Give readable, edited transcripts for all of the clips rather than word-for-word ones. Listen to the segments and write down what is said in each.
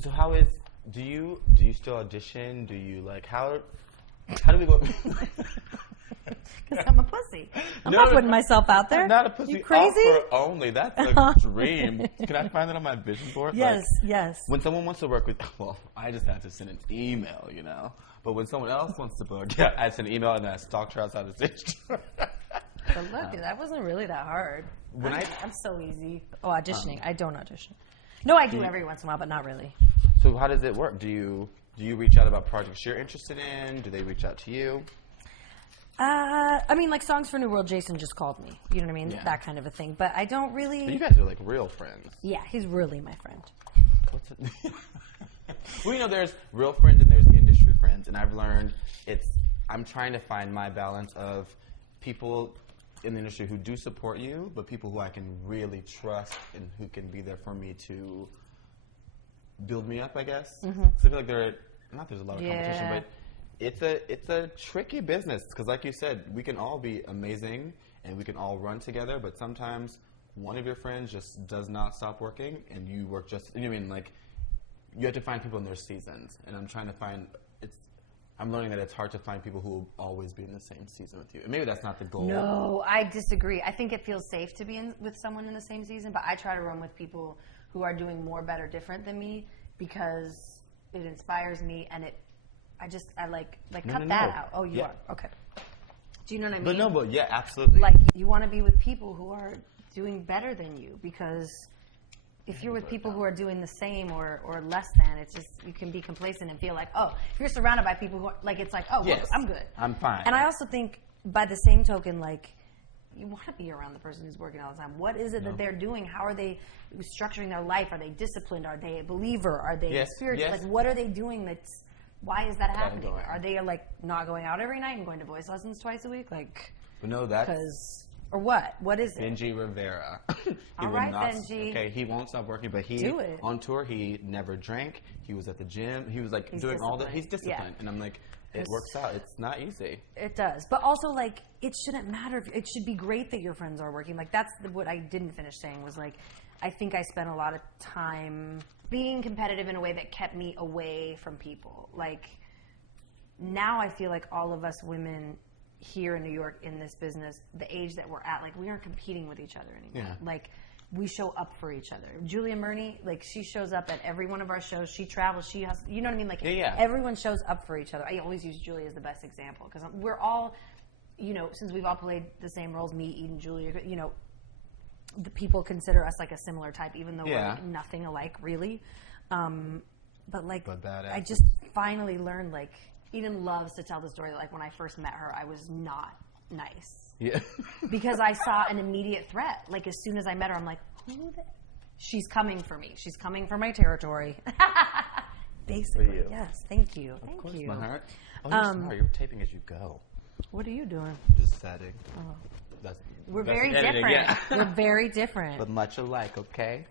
So do you still audition? Do you like, how do we go? Because I'm a pussy. I'm not putting myself out there. I'm not a pussy. You crazy? Offer only. That's a dream. Can I find that on my vision board? Yes, like, yes. When someone wants to work with, well, I just have to send an email, you know. But when someone else wants to book, yeah, I send an email and I stalked her outside the stage. But look, that wasn't really that hard. I'm so easy. Oh, auditioning. I don't audition. No, I do every once in a while, but not really. So how does it work? Do you reach out about projects you're interested in? Do they reach out to you? I mean, like Songs for New World, Jason just called me. You know what I mean? Yeah. That kind of a thing. But I don't really... But you guys are like real friends. Yeah, he's really my friend. What's it? Well, you know, there's real friends and there's industry friends. And I've learned I'm trying to find my balance of people in the industry who do support you, but people who I can really trust and who can be there for me to build me up, I guess. Because I feel like there's a lot of competition, but it's a tricky business. Because like you said, we can all be amazing and we can all run together, but sometimes one of your friends just does not stop working and you work just, you know what I mean? Like, you have to find people in their seasons. And I'm learning that it's hard to find people who will always be in the same season with you. And maybe that's not the goal. No, I disagree. I think it feels safe to be with someone in the same season, but I try to run with people who are doing more, better, different than me because it inspires me and I cut that out. Oh, you are? Okay. Do you know what I mean? But yeah, absolutely. Like, you want to be with people who are doing better than you because if you're with people who are doing the same or less than, it's just, you can be complacent and feel like, oh, if you're surrounded by people who are, like, it's like, oh, yes, well, I'm good. I'm fine. And I also think, by the same token, like, you want to be around the person who's working all the time. What is it that they're doing? How are they structuring their life? Are they disciplined? Are they a believer? Are they spiritual? Like, what are they doing why is that happening? Are they, like, not going out every night and going to voice lessons twice a week? Like, but no, that's... Or what? What is it? Benji Rivera. All right, Benji. Okay, he won't stop working, but on tour, he never drank. He was at the gym. He was like doing all that. He's disciplined. Yeah. And I'm like, it works out. It's not easy. It does. But also, like, it shouldn't matter. It should be great that your friends are working. Like, that's what I didn't finish saying was, like, I think I spent a lot of time being competitive in a way that kept me away from people. Like, now I feel like all of us women here in New York in this business, the age that we're at, like, we aren't competing with each other anymore. Yeah. Like, we show up for each other. Julia Murney, like, she shows up at every one of our shows. She travels. She has, you know what I mean? Like, everyone shows up for each other. I always use Julia as the best example because we're all, you know, since we've all played the same roles, me, Eden, Julia, you know, the people consider us like a similar type, even though we're like nothing alike, really. But I just finally learned, like, Eden loves to tell the story that, like, when I first met her, I was not nice. Yeah. Because I saw an immediate threat. Like, as soon as I met her, I'm like, she's coming for me. She's coming for my territory. Basically, yes. Thank you. Of course, my heart. Oh, you're smart. You're taping as you go. What are you doing? Just setting. Oh. We're very different. Yeah. We're very different. But much alike, okay?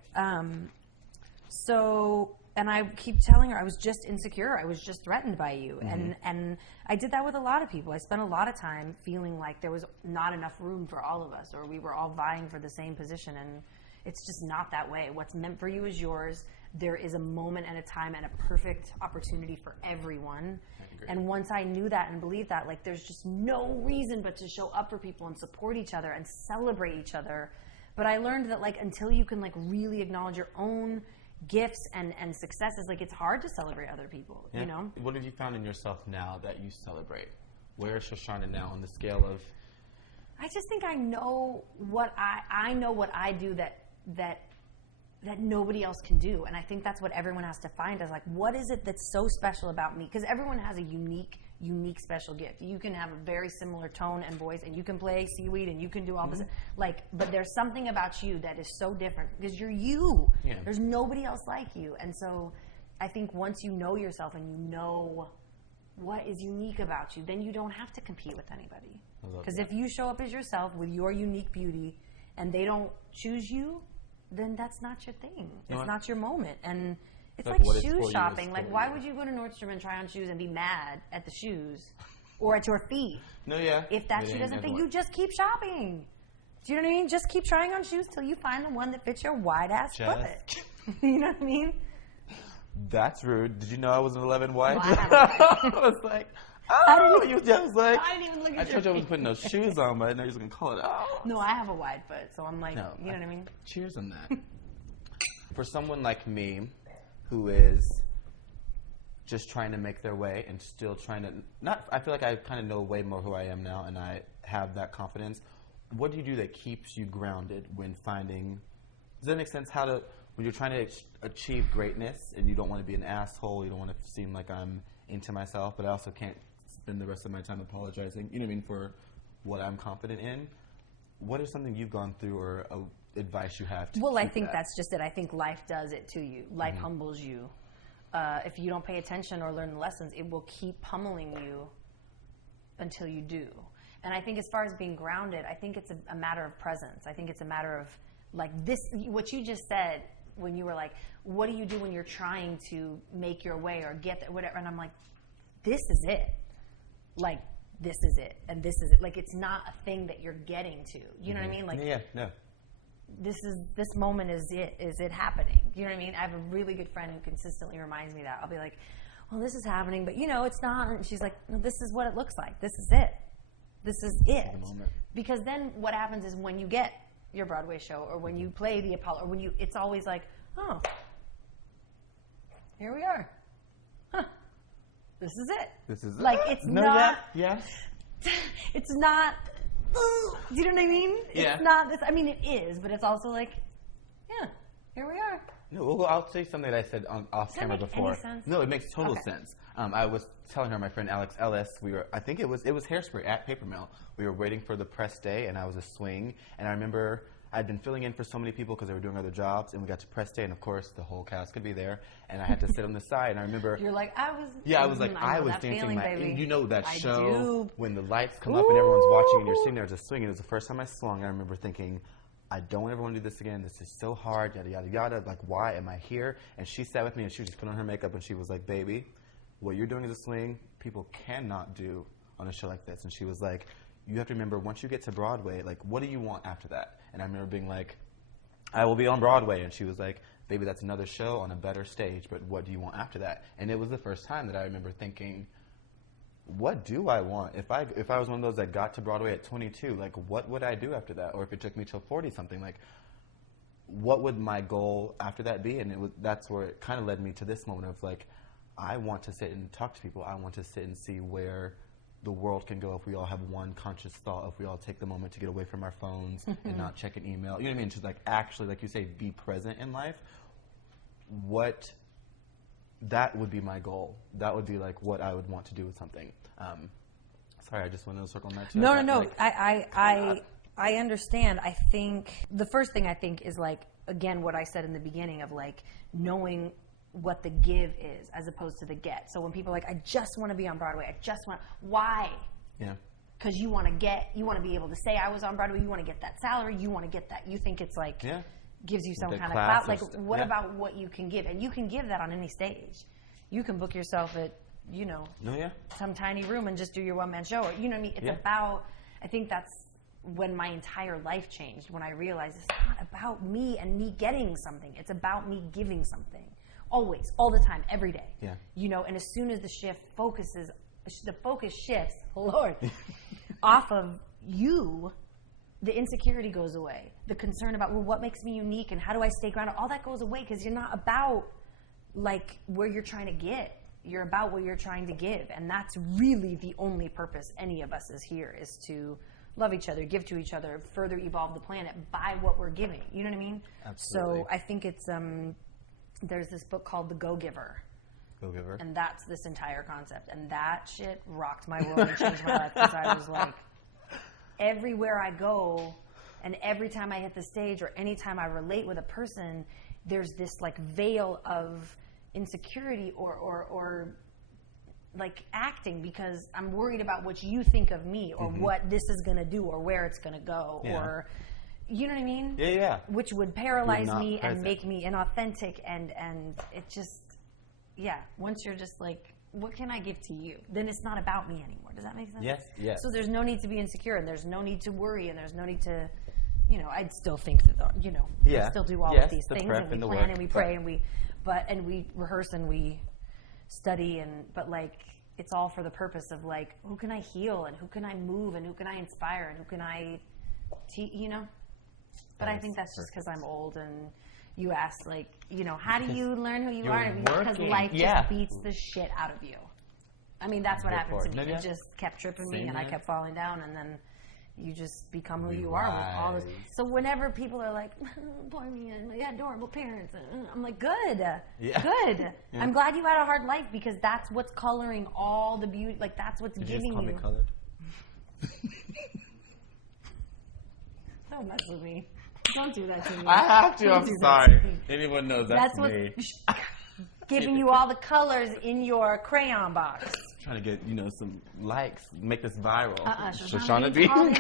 And I keep telling her I was just insecure. I was just threatened by you. Mm-hmm. And I did that with a lot of people. I spent a lot of time feeling like there was not enough room for all of us, or we were all vying for the same position. And it's just not that way. What's meant for you is yours. There is a moment and a time and a perfect opportunity for everyone. And once I knew that and believed that, like, there's just no reason but to show up for people and support each other and celebrate each other. But I learned that, like, until you can, like, really acknowledge your own gifts and successes, like, it's hard to celebrate other people, you know? What have you found in yourself now that you celebrate? Where is Shoshana now on the scale of... I just think I know what I know what I do that nobody else can do. And I think that's what everyone has to find is, like, what is it that's so special about me? Because everyone has a unique special gift. You can have a very similar tone and voice, and you can play seaweed, and you can do all this. Like, but there's something about you that is so different because you're you. Yeah. There's nobody else like you. And so I think once you know yourself and you know what is unique about you, then you don't have to compete with anybody. Because if you show up as yourself with your unique beauty and they don't choose you, then that's not your thing. It's not your moment. And it's like shoe shopping. Like, why would you go to Nordstrom and try on shoes and be mad at the shoes or at your feet? No, yeah. If that shoe doesn't fit, you just keep shopping. Do you know what I mean? Just keep trying on shoes till you find the one that fits your wide-ass foot. You know what I mean? That's rude. Did you know I was an 11 wife? Wow. I was like, oh, I was like, I didn't even look at I told you I was putting those shoes on, but I know you're going to call it out. No, I have a wide foot, so I'm like, you know what I mean? Cheers on that. For someone like me, who is just trying to make their way and still trying to, I feel like I kind of know way more who I am now, and I have that confidence. What do you do that keeps you grounded when finding, does that make sense, when you're trying to achieve greatness and you don't want to be an asshole, you don't want to seem like I'm into myself, but I also can't spend the rest of my time apologizing, you know what I mean, for what I'm confident in. What is something you've gone through or advice you have to Well, I keep think that? that's just it. I think life does it to you. Life humbles you. If you don't pay attention or learn the lessons, it will keep pummeling you until you do. And I think as far as being grounded, I think it's a matter of presence. I think it's a matter of, like, this, what you just said when you were like, what do you do when you're trying to make your way or get there, whatever? And I'm like, this is it. Like, this is it. And this is it. Like, it's not a thing that you're getting to. You know what I mean? Like, no. This moment is it happening? You know what I mean? I have a really good friend who consistently reminds me that. I'll be like, well, this is happening, but it's not. And she's like, no, this is what it looks like. This is it. This is it. Because then what happens is when you get your Broadway show or when you play the Apollo or when it's always like, oh, here we are. Huh. This is it. This is like, it. it's not. Yeah. It's not. Do you know what I mean? Yeah. It's not this. I mean, it is, but it's also like, yeah, here we are. No, well, I'll say something that I said off camera before. Any sense? No, it makes total sense. I was telling her, my friend Alex Ellis, I think it was Hairspray at Paper Mill. We were waiting for the press day, and I was a swing. And I remember I'd been filling in for so many people because they were doing other jobs, and we got to press day, and of course the whole cast could be there, and I had to sit on the side. And I remember You're like, I was dancing feeling, baby. You know that I show do. when the lights come up and everyone's watching, and you're sitting there as a swing. And it was the first time I swung. I remember thinking, I don't ever want to do this again. This is so hard, yada, yada, yada. Like, why am I here? And she sat with me, and she just put on her makeup, and she was like, baby, what you're doing as a swing, people cannot do on a show like this. And she was like, you have to remember, once you get to Broadway, like, what do you want after that? And I remember being like, I will be on Broadway. And she was like, baby, that's another show on a better stage, but what do you want after that? And it was the first time that I remember thinking, what do I want? If I was one of those that got to Broadway at 22, like, what would I do after that? Or if it took me till 40-something, like, what would my goal after that be? And that's where it kind of led me to this moment of, like, I want to sit and talk to people. I want to sit and see where the world can go if we all have one conscious thought, if we all take the moment to get away from our phones and not check an email. You know what I mean? Just, like, actually, like you say, be present in life. That would be my goal. That would be, like, what I would want to do with something. Sorry, I just wanted to circle on that too. No. Like, I understand. I think the first thing I think is, like, again, what I said in the beginning of, like, knowing what the give is as opposed to the get. So when people are like, I just want to be on Broadway. I just want. Why? Yeah. Because you want to be able to say I was on Broadway. You want to get that salary. You want to get that. You think it's like. Yeah. Gives you some kind of clout. Like, what about what you can give? And you can give that on any stage. You can book yourself at, some tiny room and just do your one-man show. Or, you know what I mean? It's about, I think that's when my entire life changed, when I realized it's not about me and me getting something. It's about me giving something. Always, all the time, every day. Yeah. And as soon as the focus shifts, Lord, off of you, the insecurity goes away. The concern about, well, what makes me unique and how do I stay grounded? All that goes away because you're not about, like, where you're trying to get. You're about what you're trying to give. And that's really the only purpose any of us is here, is to love each other, give to each other, further evolve the planet by what we're giving. You know what I mean? Absolutely. So I think it's, there's this book called The Go-Giver. Go-Giver. And that's this entire concept. And that shit rocked my world and changed my life because I was like, everywhere I go and every time I hit the stage or anytime I relate with a person, there's this, like, veil of insecurity or like acting because I'm worried about what you think of me or what this is going to do or where it's going to go or, you know what I mean? Yeah, yeah. Which would paralyze me and make me inauthentic and it just, once you're just like, what can I give to you? Then it's not about me anymore. Does that make sense? Yes, yes. So there's no need to be insecure, and there's no need to worry, and there's no need to, I'd still think that, I still do all of these things, and we plan and we pray, and we rehearse and we study, but like it's all for the purpose of like, who can I heal and who can I move and who can I inspire and who can I you know. But I think that's just because I'm old, and you asked, like, you know, how do you learn who you are? Because life just beats the shit out of you. I mean, that's what happened to me. It just kept tripping me, and I kept falling down, and then you just become who you are with all this. So whenever people are like, poor me, and my adorable parents, I'm like, good. Good. Yeah. I'm glad you had a hard life, because that's what's coloring all the beauty. Like, that's what's giving you. Did you just call me colored? Don't mess with me. Don't do that to me. I have to. I'm sorry. Anyone knows that's me. What's giving you all the colors in your crayon box. Trying to get, some likes, make this viral. Shoshana Bean.